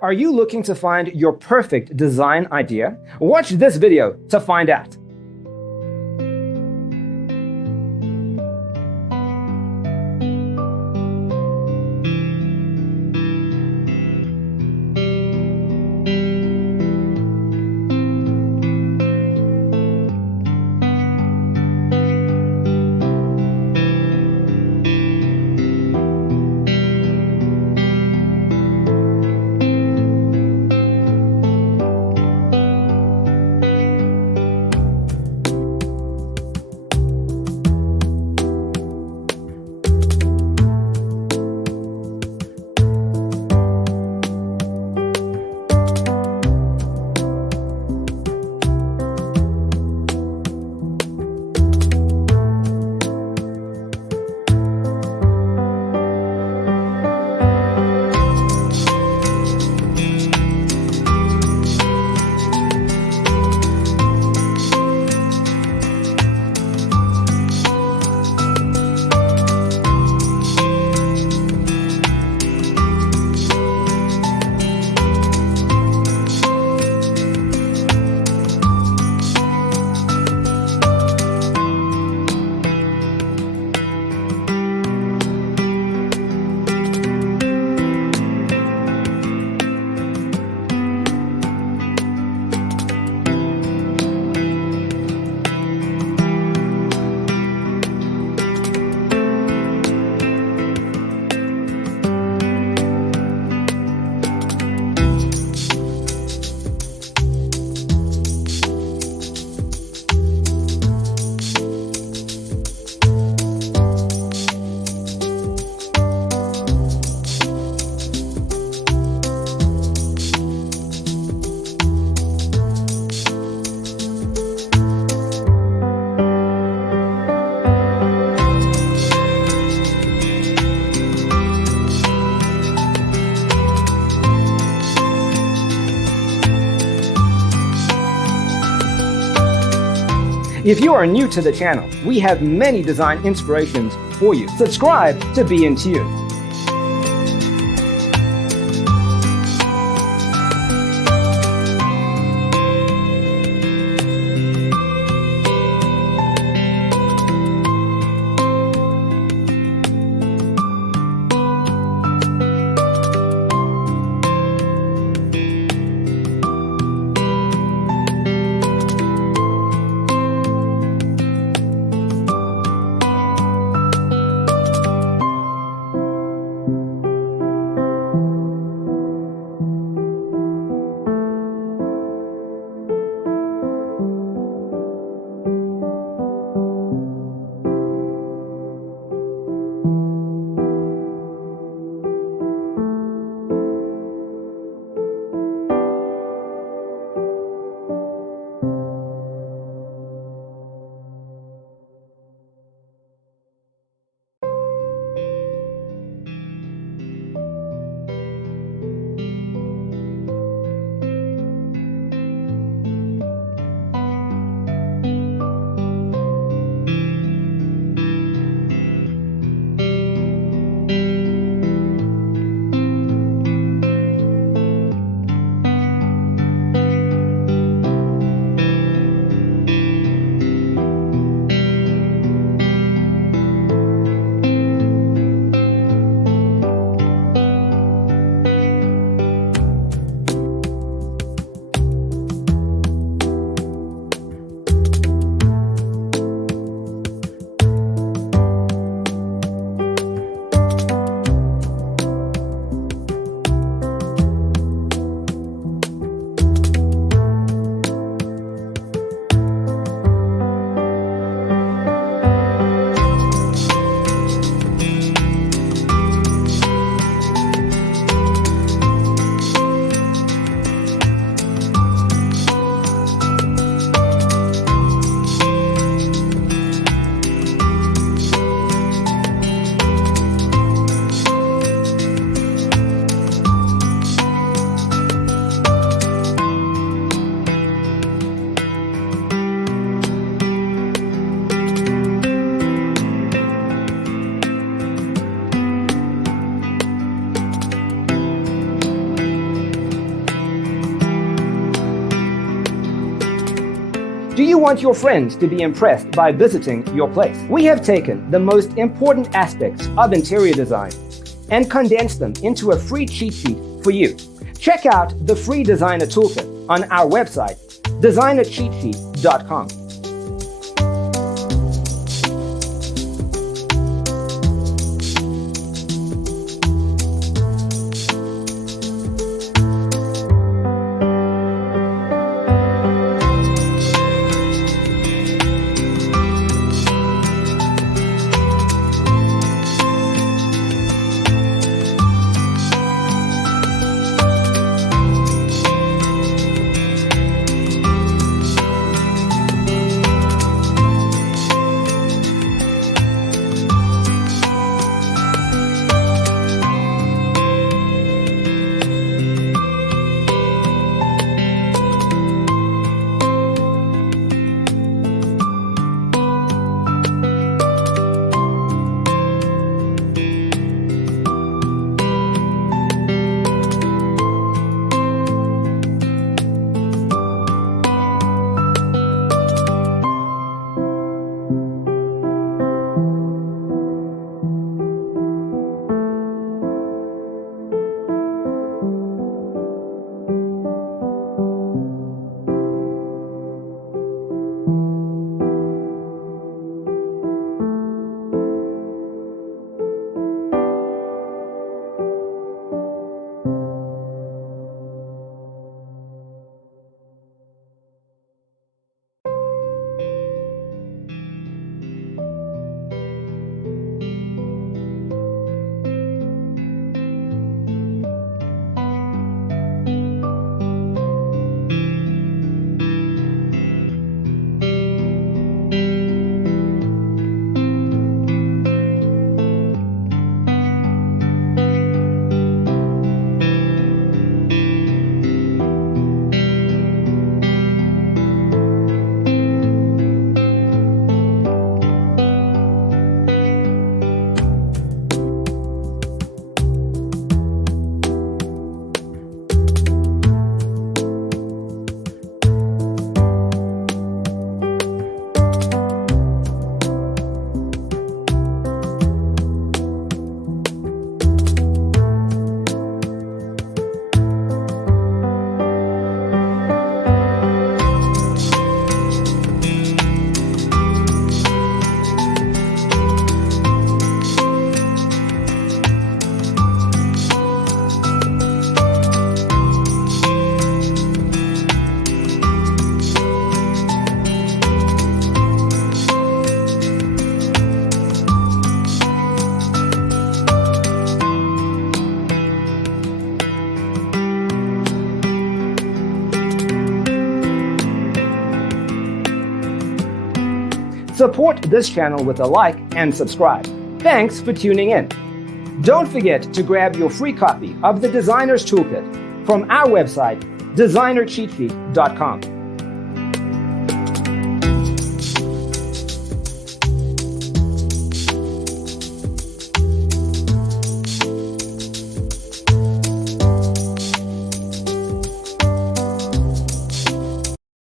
Are you looking to find your perfect design idea? Watch this video to find out. If you are new to the channel, we have many design inspirations for you. Subscribe to be in tune. Do you want your friends to be impressed by visiting your place? We have taken the most important aspects of interior design and condensed them into a free cheat sheet for you. Check out the free designer toolkit on our website, designercheatsheet.com. Support this channel with a like and subscribe. Thanks for tuning in. Don't forget to grab your free copy of the Designer's Toolkit from our website, designercheatsheet.com.